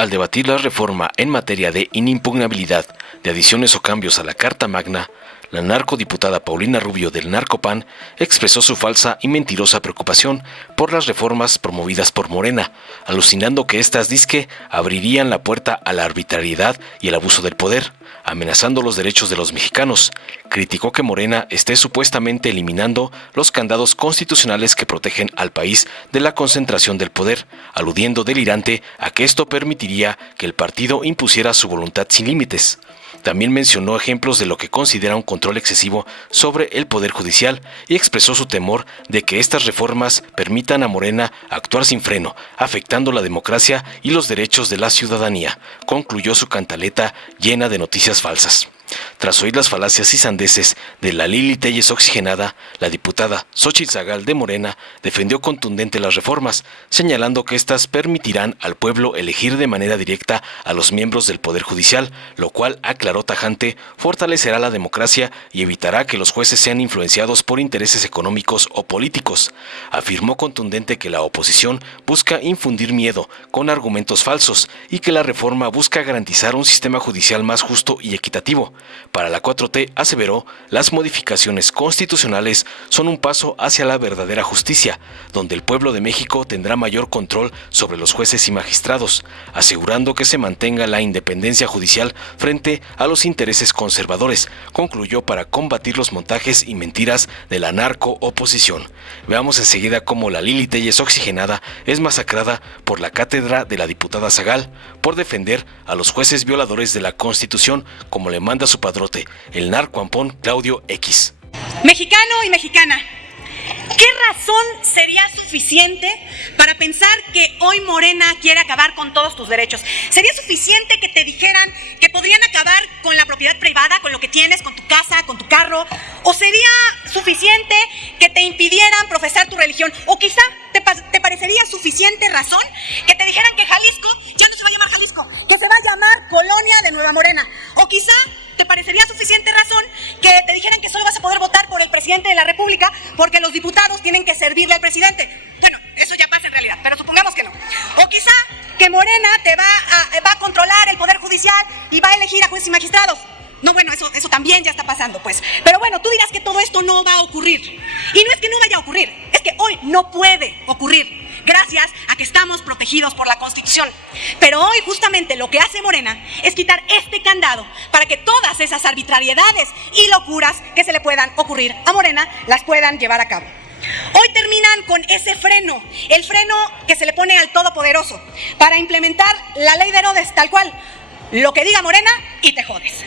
Al debatir la reforma en materia de inimpugnabilidad de adiciones o cambios a la Carta Magna, la narcodiputada Paulina Rubio del Narcopan expresó su falsa y mentirosa preocupación por las reformas promovidas por Morena, alucinando que éstas disque abrirían la puerta a la arbitrariedad y el abuso del poder, amenazando los derechos de los mexicanos. Criticó que Morena esté supuestamente eliminando los candados constitucionales que protegen al país de la concentración del poder, aludiendo delirante a que esto permitiría que el partido impusiera su voluntad sin límites. También mencionó ejemplos de lo que considera un control excesivo sobre el Poder Judicial y expresó su temor de que estas reformas permitan a Morena actuar sin freno, afectando la democracia y los derechos de la ciudadanía. Concluyó su cantaleta llena de noticias falsas. Tras oír las falacias y sandeces de la Lili Téllez oxigenada, la diputada Xóchitl Zagal de Morena defendió contundente las reformas, señalando que éstas permitirán al pueblo elegir de manera directa a los miembros del Poder Judicial, lo cual, aclaró tajante, fortalecerá la democracia y evitará que los jueces sean influenciados por intereses económicos o políticos. Afirmó contundente que la oposición busca infundir miedo con argumentos falsos y que la reforma busca garantizar un sistema judicial más justo y equitativo. Para la 4T, aseveró, las modificaciones constitucionales son un paso hacia la verdadera justicia, donde el pueblo de México tendrá mayor control sobre los jueces y magistrados, asegurando que se mantenga la independencia judicial frente a los intereses conservadores, concluyó, para combatir los montajes y mentiras de la narco-oposición. Veamos enseguida cómo la Lili Téllez oxigenada es masacrada por la cátedra de la diputada Zagal por defender a los jueces violadores de la Constitución, como le manda su padrote, el narcoampón Claudio X. Mexicano y mexicana, ¿qué razón sería suficiente para pensar que hoy Morena quiere acabar con todos tus derechos? ¿Sería suficiente que te dijeran que podrían acabar con la propiedad privada, con lo que tienes, con tu casa, con tu carro? ¿O sería suficiente que te impidieran profesar tu religión? ¿O quizá te parecería suficiente razón que te dijeran que Jalisco ya no se va a llamar Jalisco, que se va a llamar Colonia de Nueva Morena? ¿O quizá te parecería suficiente razón que te dijeran que solo vas a poder votar por el presidente de la República porque los diputados tienen que servirle al presidente? Bueno, eso ya pasa en realidad, pero supongamos que no. O quizá que Morena te va a controlar el Poder Judicial y va a elegir a jueces y magistrados. No, bueno, eso también ya está pasando, pues. Pero bueno, tú dirás que todo esto no va a ocurrir. Y no es que no vaya a ocurrir, es que hoy no puede ocurrir, gracias a que estamos protegidos por la Constitución. Pero hoy justamente lo que hace Morena es quitar este candado para que todas esas arbitrariedades y locuras que se le puedan ocurrir a Morena las puedan llevar a cabo. Hoy terminan con ese freno, el freno que se le pone al Todopoderoso para implementar la ley de Herodes tal cual. Lo que diga Morena y te jodes.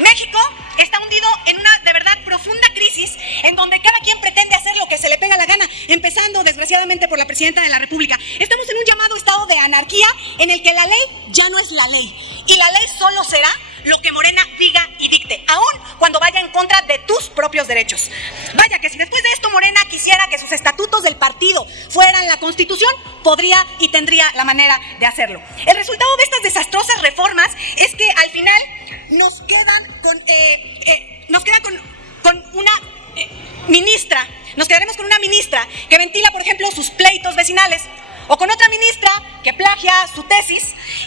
México está hundido en una de verdad profunda crisis en donde cada quien pretende hacer lo que se le pega la gana, empezando desgraciadamente por la presidenta de la República. Estamos en un llamado estado de anarquía en el que la ley ya no es la ley y la ley solo será lo que Morena diga y dicte, aun cuando vaya en contra de tus propios derechos. Vaya que si después de esto Morena quisiera que sus estatutos del partido fueran la Constitución, podría y tendría la manera de hacerlo. El resultado de estas desastrosas reformas es que al final nos quedan con una ministra, nos quedaremos con una ministra que ventila, por ejemplo, sus pleitos vecinales, o con otra ministra que plagia su tesis,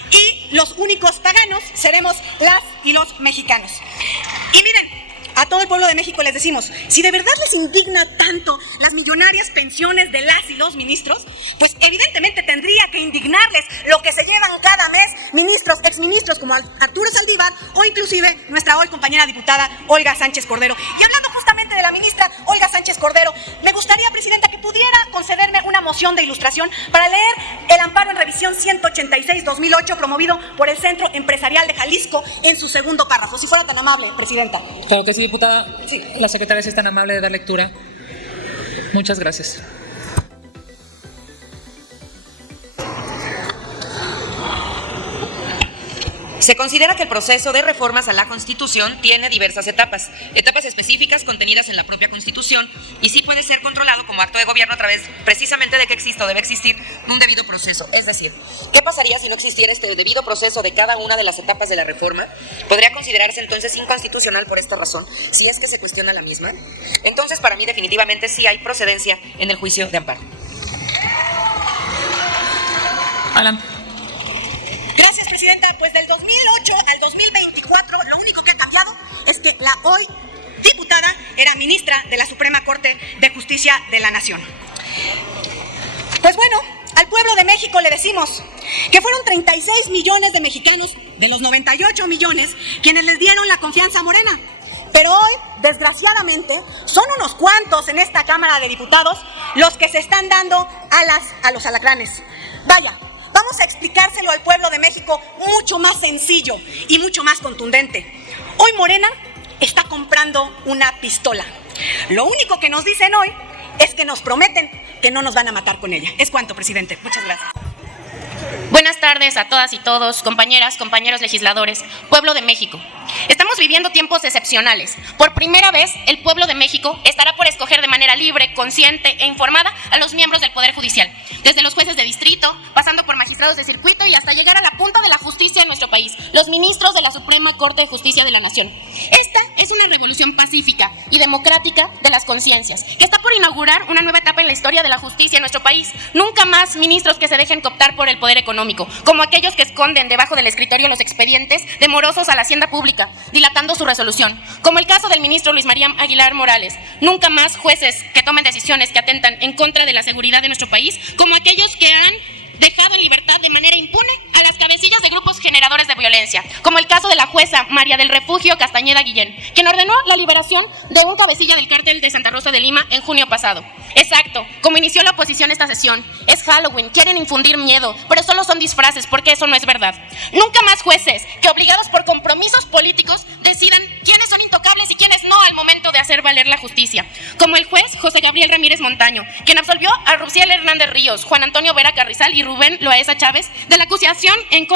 y los únicos paganos seremos las y los mexicanos. Y miren, a todo el pueblo de México les decimos, si de verdad les indigna tanto las millonarias pensiones de las y los ministros, pues evidentemente tendría que indignarles lo que se llevan cada mes ministros, exministros como Arturo Saldívar o inclusive nuestra hoy compañera diputada Olga Sánchez Cordero. Y hablando justamente de la ministra Olga Sánchez Cordero, me gustaría, presidenta, que pudiera concederme una moción de ilustración para leer el amparo en revisión 186-2008 promovido por el Centro Empresarial de Jalisco en su segundo párrafo, si fuera tan amable, presidenta. Claro que sí, diputada. Sí. La secretaria es tan amable de dar lectura. Muchas gracias. Se considera que el proceso de reformas a la Constitución tiene diversas etapas específicas contenidas en la propia Constitución, y sí puede ser controlado como acto de gobierno a través precisamente de que exista o debe existir un debido proceso. Es decir, ¿qué pasaría si no existiera este debido proceso de cada una de las etapas de la reforma? ¿Podría considerarse entonces inconstitucional por esta razón, si es que se cuestiona la misma? Entonces, para mí definitivamente sí hay procedencia en el juicio de amparo. Alan. Gracias, presidenta. porque la hoy diputada era ministra de la Suprema Corte de Justicia de la Nación. Pues bueno, al pueblo de México le decimos que fueron 36 millones de mexicanos de los 98 millones quienes les dieron la confianza a Morena. Pero hoy, desgraciadamente, son unos cuantos en esta Cámara de Diputados los que se están dando alas a los alacranes. Vaya, vamos a explicárselo al pueblo de México mucho más sencillo y mucho más contundente. Hoy Morena está comprando una pistola. Lo único que nos dicen hoy es que nos prometen que no nos van a matar con ella. Es cuanto, presidente. Muchas gracias. Buenas tardes a todas y todos, compañeras, compañeros legisladores, pueblo de México. Estamos viviendo tiempos excepcionales. Por primera vez, el pueblo de México estará por escoger de manera libre, consciente e informada a los miembros del Poder Judicial, desde los jueces de distrito, pasando por magistrados de circuito y hasta llegar a la punta de la justicia en nuestro país, los ministros de la Suprema Corte de Justicia de la Nación. Esta es una revolución pacífica y democrática de las conciencias, que está por inaugurar una nueva etapa en la historia de la justicia en nuestro país. Nunca más ministros que se dejen cooptar por el poder económico, como aquellos que esconden debajo del escritorio los expedientes de morosos a la hacienda pública, dilatando su resolución, como el caso del ministro Luis María Aguilar Morales. Nunca más jueces que tomen decisiones que atentan en contra de la seguridad de nuestro país, como aquellos que han dejado en libertad de manera impune a las cabecillas de grupos generadores de violencia, como el caso de la jueza María del Refugio Castañeda Guillén, quien ordenó la liberación de un cabecilla del cártel de Santa Rosa de Lima en junio pasado. Exacto, como inició la oposición esta sesión, es Halloween, quieren infundir miedo, pero solo son disfraces porque eso no es verdad. Nunca más jueces que obligados por compromisos políticos decidan quiénes son intocables y quiénes no al momento de hacer valer la justicia, como el juez José Gabriel Ramírez Montaño, quien absolvió a Rusiel Hernández Ríos, Juan Antonio Vera Carrizal y Rubén Loaesa Chávez de la acusación en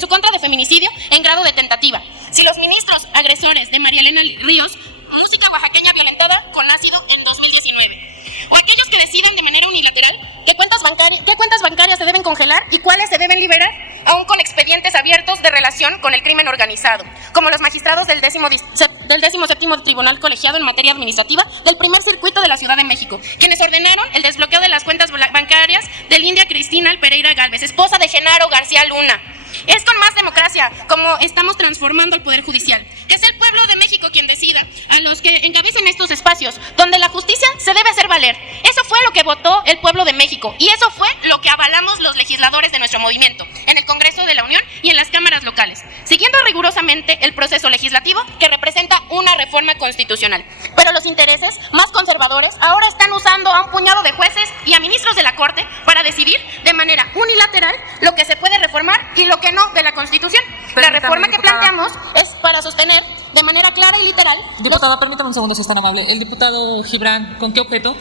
su contra de feminicidio en grado de tentativa. Si los ministros agresores de María Elena Ríos, música oaxaqueña violentada con ácido en 2019, o aquellos que decidan de manera unilateral qué cuentas bancarias se deben congelar y cuáles se deben liberar, aún con expedientes abiertos de relación con el crimen organizado, como los magistrados del 17º Tribunal Colegiado en materia administrativa del primer circuito de la Ciudad de México, quienes ordenaron el desbloqueo de las cuentas bancarias de Lindia Cristina Pereira Gálvez, esposa de Genaro García Luna. Es con más democracia como estamos transformando el Poder Judicial, que es el pueblo de México quien decida, a los que encabecen estos espacios, donde la justicia se debe hacer valer. Eso fue lo que votó el pueblo de México y eso fue lo que avalamos los legisladores de nuestro movimiento en el Congreso de la Unión y en las cámaras locales, siguiendo rigurosamente el proceso legislativo que representa una reforma constitucional. Pero los intereses más conservadores ahora están usando a un puñado de jueces y a ministros de la Corte para decidir de manera unilateral lo que se puede reformar y lo que no de la Constitución. La reforma que planteamos es para sostener de manera clara y literal. Diputada, permítame un segundo si es tan amable. El diputado Gibran, ¿con qué objeto?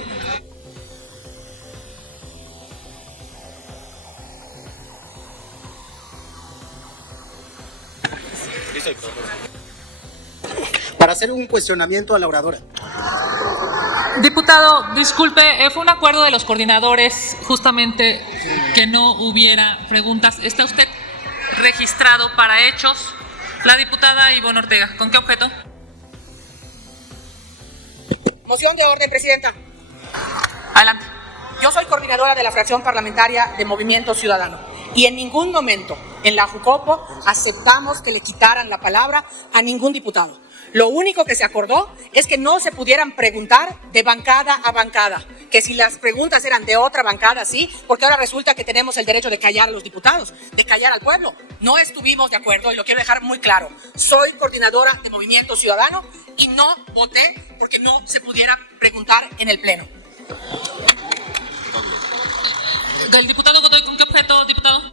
Para hacer un cuestionamiento a la oradora. Diputado, disculpe, fue un acuerdo de los coordinadores justamente que no hubiera preguntas. ¿Está usted registrado para hechos? La diputada Ivonne Ortega, ¿con qué objeto? Moción de orden, presidenta. Adelante. Yo soy coordinadora de la fracción parlamentaria de Movimiento Ciudadano y en ningún momento en la Jucopo aceptamos que le quitaran la palabra a ningún diputado. Lo único que se acordó es que no se pudieran preguntar de bancada a bancada, que si las preguntas eran de otra bancada, sí, porque ahora resulta que tenemos el derecho de callar a los diputados, de callar al pueblo. No estuvimos de acuerdo y lo quiero dejar muy claro. Soy coordinadora de Movimiento Ciudadano y no voté porque no se pudiera preguntar en el Pleno. ¿El diputado Godoy, con qué objeto, diputado?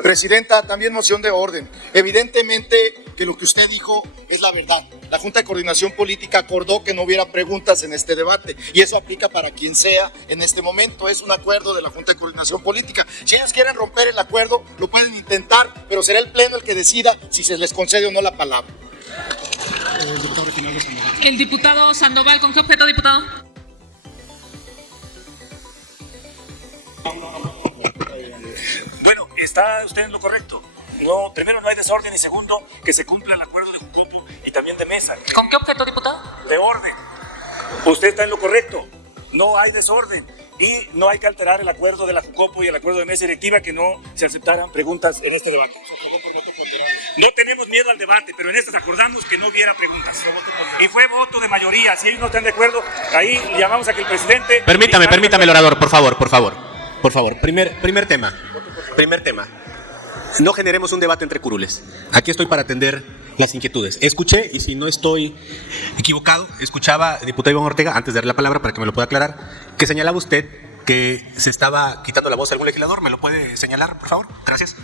Presidenta, también moción de orden. Evidentemente que lo que usted dijo es la verdad. La Junta de Coordinación Política acordó que no hubiera preguntas en este debate y eso aplica para quien sea en este momento. Es un acuerdo de la Junta de Coordinación Política. Si ellos quieren romper el acuerdo, lo pueden intentar, pero será el Pleno el que decida si se les concede o no la palabra. El diputado Sandoval, ¿con qué objeto, diputado? Bueno, está usted en lo correcto. No, primero, no hay desorden y segundo, que se cumpla el acuerdo de Jucopo y también de mesa. ¿Con qué objeto, diputado? De orden. Usted está en lo correcto. No hay desorden. y no hay que alterar el acuerdo de la Jucopo y el acuerdo de mesa directiva que no se aceptaran preguntas en este debate. No tenemos miedo al debate, pero en estas acordamos que no hubiera preguntas. Y fue voto de mayoría. Si ellos no están de acuerdo, ahí llamamos a que el presidente... Permítame el orador, por favor. Primer tema. No generemos un debate entre curules. Aquí estoy para atender las inquietudes. Escuché, y si no estoy equivocado, escuchaba al diputado Iván Ortega, antes de darle la palabra para que me lo pueda aclarar, que señalaba usted que se estaba quitando la voz a algún legislador. ¿Me lo puede señalar, por favor? Gracias.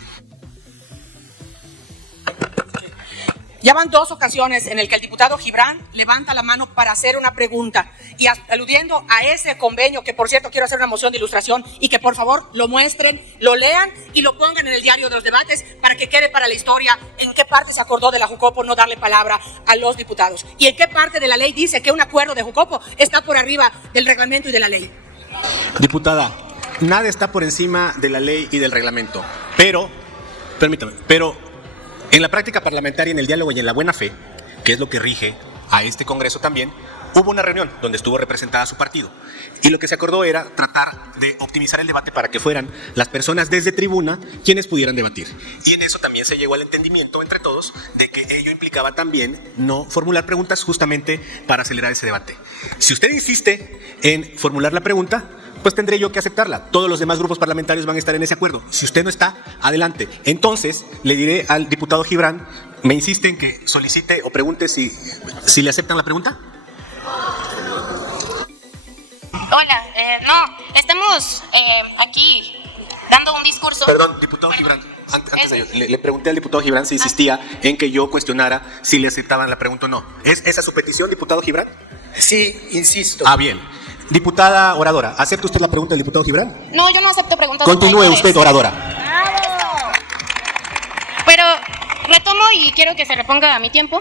Ya van 2 ocasiones en el que el diputado Gibran levanta la mano para hacer una pregunta y aludiendo a ese convenio, que por cierto quiero hacer una moción de ilustración y que por favor lo muestren, lo lean y lo pongan en el diario de los debates para que quede para la historia en qué parte se acordó de la Jucopo no darle palabra a los diputados y en qué parte de la ley dice que un acuerdo de Jucopo está por arriba del reglamento y de la ley. Diputada, nada está por encima de la ley y del reglamento, pero en la práctica parlamentaria, en el diálogo y en la buena fe, que es lo que rige a este Congreso también, hubo una reunión donde estuvo representada su partido. Y lo que se acordó era tratar de optimizar el debate para que fueran las personas desde tribuna quienes pudieran debatir. Y en eso también se llegó al entendimiento entre todos de que ello implicaba también no formular preguntas justamente para acelerar ese debate. Si usted insiste en formular la pregunta, pues tendré yo que aceptarla. Todos los demás grupos parlamentarios van a estar en ese acuerdo. Si usted no está, adelante. Entonces, le diré al diputado Gibran, me insiste en que solicite o pregunte si le aceptan la pregunta. Hola, no, estamos aquí dando un discurso. Perdón, diputado Gibran, antes de ello, le pregunté al diputado Gibran si insistía en que yo cuestionara si le aceptaban la pregunta o no. ¿Es esa su petición, diputado Gibran? Sí, insisto. Ah, bien. Diputada oradora, ¿acepta usted la pregunta del diputado Gibran? No, yo no acepto preguntas. Continúe usted, oradora. Pero retomo y quiero que se reponga a mi tiempo.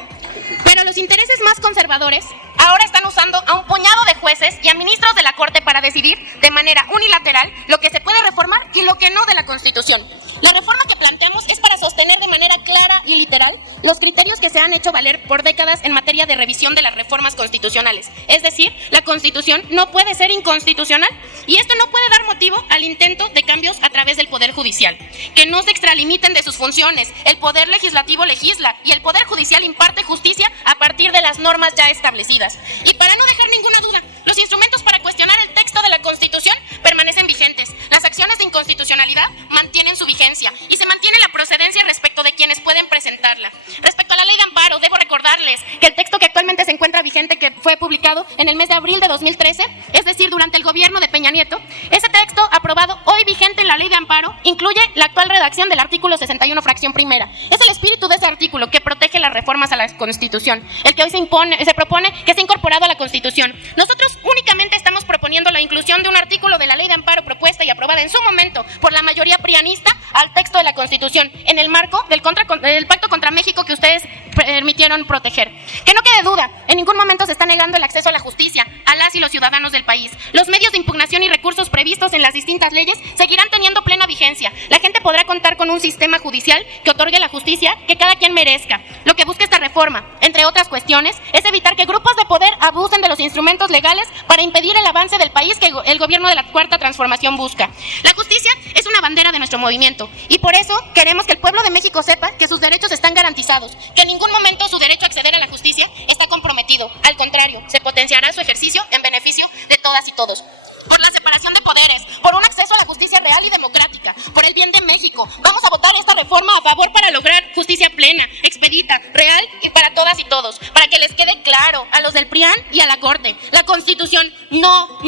Pero los intereses más conservadores ahora están usando a un puñado de jueces y a ministros de la Corte para decidir de manera unilateral lo que se puede reformar y lo que no de la Constitución. La reforma que planteamos es para sostener de manera clara y literal los criterios que se han hecho valer por décadas en materia de revisión de las reformas constitucionales. Es decir, la Constitución no puede ser inconstitucional y esto no puede dar motivo al intento de cambios a través del Poder Judicial. Que no se extralimiten de sus funciones. El Poder Legislativo legisla y el Poder Judicial imparte justicia a partir de las normas ya establecidas. Y para no dejar ninguna duda, los instrumentos para cuestionar el texto de la Constitución permanecen vigentes. Las acciones de inconstitucionalidad mantienen su vigencia y se mantiene la procedencia respecto de quienes pueden presentarla. Respecto a la ley de amparo, debo recordarles que el texto que actualmente se encuentra vigente, que fue publicado en el mes de abril de 2013, es decir, durante el gobierno de Peña Nieto, ese texto aprobado hoy vigente en la ley de amparo incluye la actual redacción del artículo 61, fracción primera. Es el espíritu de ese artículo que protege las reformas a la Constitución, el que hoy se propone que sea incorporado a la Constitución. Nosotros únicamente estamos proponiendo la inclusión de un artículo de la ley de amparo propuesta y aprobada en su momento por la mayoría prianista al texto de la Constitución, en el marco del pacto contra México que ustedes permitieron proteger. Que no quede duda, en ningún momento se está negando el acceso a la justicia a las y los ciudadanos del país. Los medios de impugnación y recursos previstos en las distintas leyes seguirán teniendo plena vigencia. La gente podrá contar con un sistema judicial que otorgue la justicia que cada quien merezca. Lo que busca esta reforma, entre otras cuestiones, es evitar que grupos de poder abusen de los instrumentos legales para impedir el avance del país que el gobierno de la Cuarta Transformación busca. La justicia es una bandera de nuestro movimiento y por eso queremos que el pueblo de México sepa que sus derechos están garantizados, que en ningún momento su derecho a acceder a la justicia está comprometido. Al contrario, se potenciará su ejercicio en beneficio de todas y todos. Por la separación de poderes, por un acceso a la justicia real y democrática, por el bien de México. Vamos a votar esta reforma a favor para lograr justicia plena, expedita, real y para todas y todos. Para que les quede claro a los del PRIAN y a la Corte, la Constitución no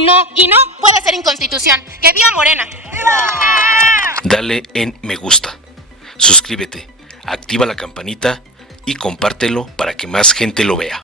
puede ser inconstitución. ¡Que viva Morena! ¡Viva! Dale en me gusta, suscríbete, activa la campanita y compártelo para que más gente lo vea.